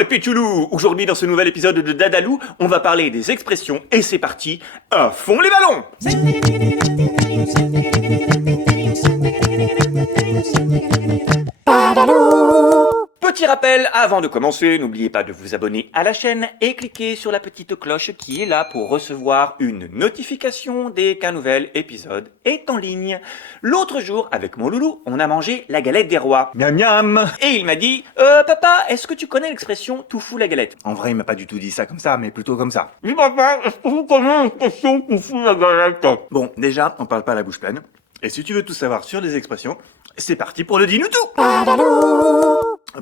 les pitchoulous. Aujourd'hui dans ce nouvel épisode de Dadalou, on va parler des expressions et c'est parti, à fond les ballons. Petit rappel, avant de commencer, n'oubliez pas de vous abonner à la chaîne et cliquer sur la petite cloche qui est là pour recevoir une notification dès qu'un nouvel épisode est en ligne. L'autre jour, avec mon loulou, on a mangé la galette des rois. Miam miam. Et il m'a dit, papa, est-ce que tu connais l'expression tout fout la galette? En vrai, il m'a pas du tout dit ça comme ça, mais plutôt comme ça. Oui papa, est-ce que vous connaissez l'expression tout fout la galette? Bon, déjà, on parle pas la bouche pleine. Et si tu veux tout savoir sur les expressions, c'est parti pour le dis-nous tout.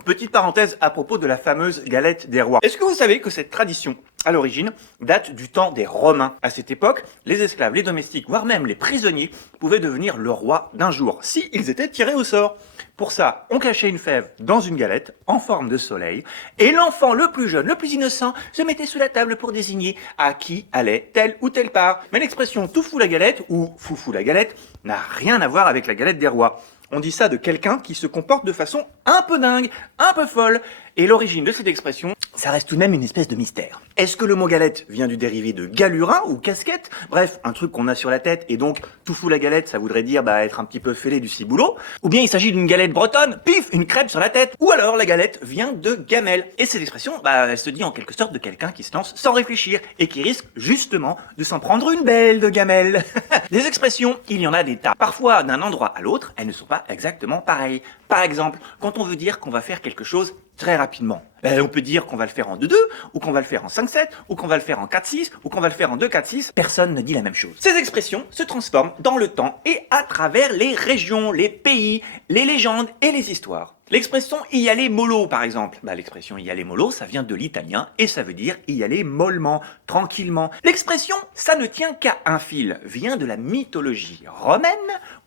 Petite parenthèse à propos de la fameuse galette des rois. Est-ce que vous savez que cette tradition, à l'origine, date du temps des Romains? À cette époque, les esclaves, les domestiques, voire même les prisonniers, pouvaient devenir le roi d'un jour, si ils étaient tirés au sort. Pour ça, on cachait une fève dans une galette, en forme de soleil, et l'enfant le plus jeune, le plus innocent, se mettait sous la table pour désigner à qui allait telle ou telle part. Mais l'expression tout fout la galette, ou foufou la galette, n'a rien à voir avec la galette des rois. On dit ça de quelqu'un qui se comporte de façon un peu dingue, un peu folle. Et l'origine de cette expression, ça reste tout de même une espèce de mystère. Est-ce que le mot galette vient du dérivé de galurin ou casquette? Bref, un truc qu'on a sur la tête et donc tout fout la galette, ça voudrait dire être un petit peu fêlé du ciboulot. Ou bien il s'agit d'une galette bretonne, pif, une crêpe sur la tête. Ou alors la galette vient de gamelle. Et cette expression, elle se dit en quelque sorte de quelqu'un qui se lance sans réfléchir et qui risque justement de s'en prendre une belle de gamelle. Des expressions, il y en a des tas. Parfois, d'un endroit à l'autre, elles ne sont pas exactement pareilles. Par exemple, quand on veut dire qu'on va faire quelque chose très rapidement. On peut dire qu'on va le faire en 2-2, ou qu'on va le faire en 5-7, ou qu'on va le faire en 4-6, ou qu'on va le faire en 2-4-6. Personne ne dit la même chose. Ces expressions se transforment dans le temps et à travers les régions, les pays, les légendes et les histoires. L'expression y aller mollo, par exemple. L'expression y aller mollo, ça vient de l'italien et ça veut dire y aller mollement, tranquillement. L'expression ça ne tient qu'à un fil vient de la mythologie romaine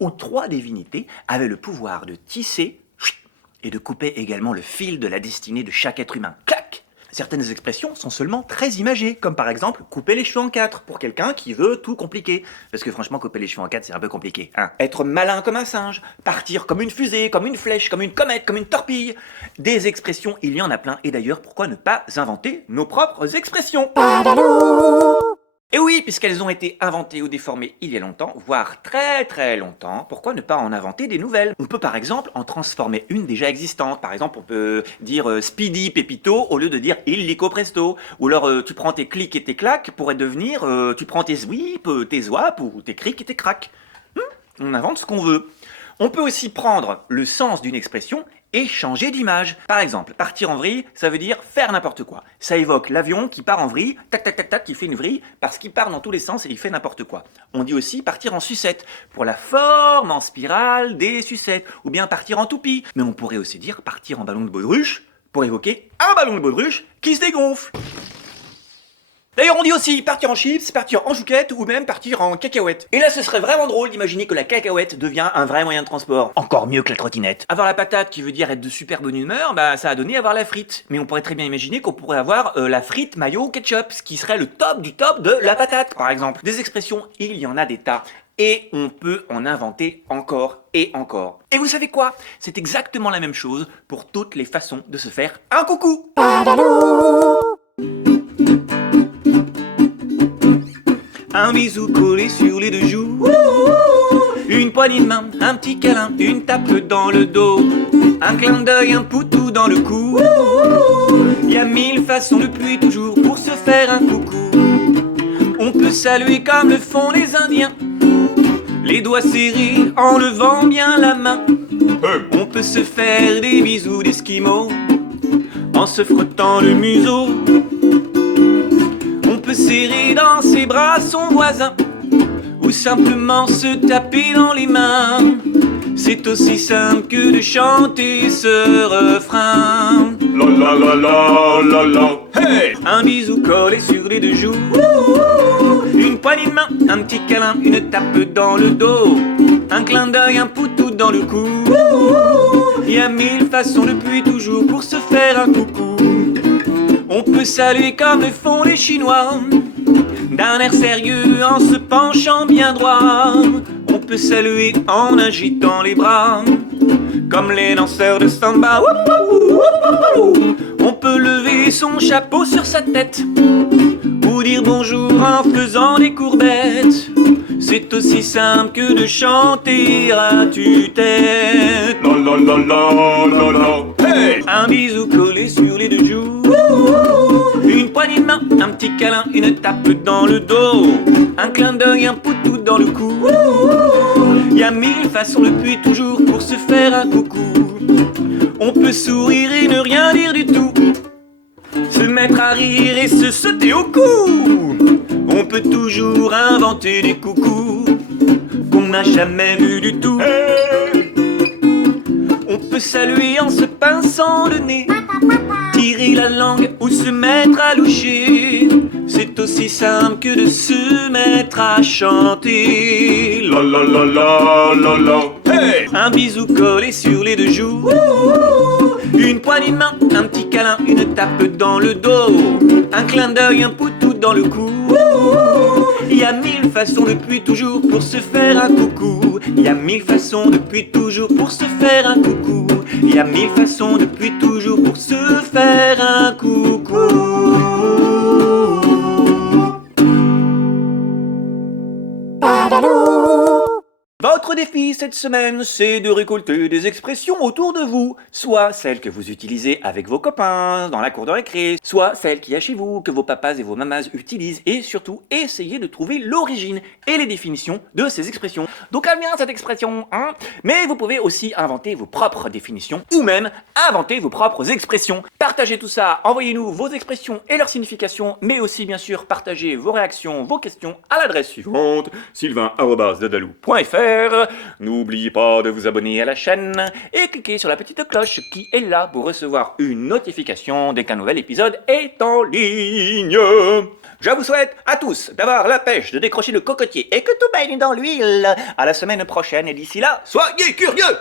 où 3 divinités avaient le pouvoir de tisser et de couper également le fil de la destinée de chaque être humain. Clac! Certaines expressions sont seulement très imagées, comme par exemple couper les cheveux en 4 pour quelqu'un qui veut tout compliquer. Parce que franchement, couper les cheveux en 4 c'est un peu compliqué. Être malin comme un singe, partir comme une fusée, comme une flèche, comme une comète, comme une torpille. Des expressions, il y en a plein. Et d'ailleurs, pourquoi ne pas inventer nos propres expressions? Et oui, puisqu'elles ont été inventées ou déformées il y a longtemps, voire très très longtemps, pourquoi ne pas en inventer des nouvelles? On peut par exemple en transformer une déjà existante. Par exemple, on peut dire Speedy Pépito au lieu de dire Illico Presto. Ou alors tu prends tes clics et tes claques pourrait devenir tu prends tes zwip, tes zwap ou tes crics et tes cracs. On invente ce qu'on veut. On peut aussi prendre le sens d'une expression et changer d'image. Par exemple, partir en vrille, ça veut dire faire n'importe quoi. Ça évoque l'avion qui part en vrille, tac tac tac tac, qui fait une vrille, parce qu'il part dans tous les sens et il fait n'importe quoi. On dit aussi partir en sucette, pour la forme en spirale des sucettes, ou bien partir en toupie. Mais on pourrait aussi dire partir en ballon de baudruche, pour évoquer un ballon de baudruche qui se dégonfle. D'ailleurs, on dit aussi partir en chips, partir en chouquette ou même partir en cacahuète. Et là, ce serait vraiment drôle d'imaginer que la cacahuète devient un vrai moyen de transport. Encore mieux que la trottinette. Avoir la patate qui veut dire être de super bonne humeur, ça a donné avoir la frite. Mais on pourrait très bien imaginer qu'on pourrait avoir la frite mayo ketchup, ce qui serait le top du top de la patate, par exemple. Des expressions, il y en a des tas. Et on peut en inventer encore et encore. Et vous savez quoi? C'est exactement la même chose pour toutes les façons de se faire un coucou. Un bisou collé sur les 2 joues, une poignée de main, un petit câlin, une tape dans le dos, un clin d'œil, un poutou dans le cou. Y a 1000 façons depuis toujours pour se faire un coucou. On peut saluer comme le font les Indiens, les doigts serrés en levant bien la main. On peut se faire des bisous d'esquimaux en se frottant le museau. On peut serrer dans ses bras son voisin ou simplement se taper dans les mains. C'est aussi simple que de chanter ce refrain. La la la la la la. Hey! Un bisou collé sur les 2 joues, une poignée de main, un petit câlin, une tape dans le dos, un clin d'œil, un poutou dans le cou. Y a 1000 façons depuis toujours pour se faire un coucou. On peut saluer comme le font les Chinois, d'un air sérieux en se penchant bien droit. On peut saluer en agitant les bras, comme les danseurs de samba. On peut lever et son chapeau sur sa tête, pour dire bonjour en faisant des courbettes. C'est aussi simple que de chanter à tue-tête. La la la la la la. Hey! Un bisou collé sur les deux joues, une poignée de main, un petit câlin, une tape dans le dos, un clin d'œil, un poutou dans le cou. Y a mille façons depuis toujours pour se faire un coucou. On peut sourire et ne rien dire du tout, se mettre à rire et se sauter au cou. On peut toujours inventer des coucous qu'on n'a jamais vus du tout. Hey! On peut saluer en se pinçant le nez, tirer la langue ou se mettre à loucher. C'est aussi simple que de se mettre à chanter. La la la la la la. Hey! Un bisou collé sur les deux joues, une poignée de main, un petit câlin, une tape dans le dos, un clin d'œil, un poutou dans le cou. Il y a mille façons depuis toujours pour se faire un coucou. Il y a mille façons depuis toujours pour se faire un coucou. Il y a mille façons depuis toujours pour se faire un coucou. Votre défi cette semaine, c'est de récolter des expressions autour de vous, soit celles que vous utilisez avec vos copains dans la cour de récré, soit celles qu'il y a chez vous, que vos papas et vos mamas utilisent, et surtout, essayez de trouver l'origine et les définitions de ces expressions. Donc elle vient cette expression, hein? Mais vous pouvez aussi inventer vos propres définitions, ou même inventer vos propres expressions. Partagez tout ça, envoyez-nous vos expressions et leurs significations, mais aussi bien sûr partagez vos réactions, vos questions à l'adresse suivante, sylvain@dadalou.fr. N'oubliez pas de vous abonner à la chaîne et cliquez sur la petite cloche qui est là pour recevoir une notification dès qu'un nouvel épisode est en ligne. Je vous souhaite à tous d'avoir la pêche, de décrocher le cocotier et que tout baigne dans l'huile. À la semaine prochaine et d'ici là, soyez curieux!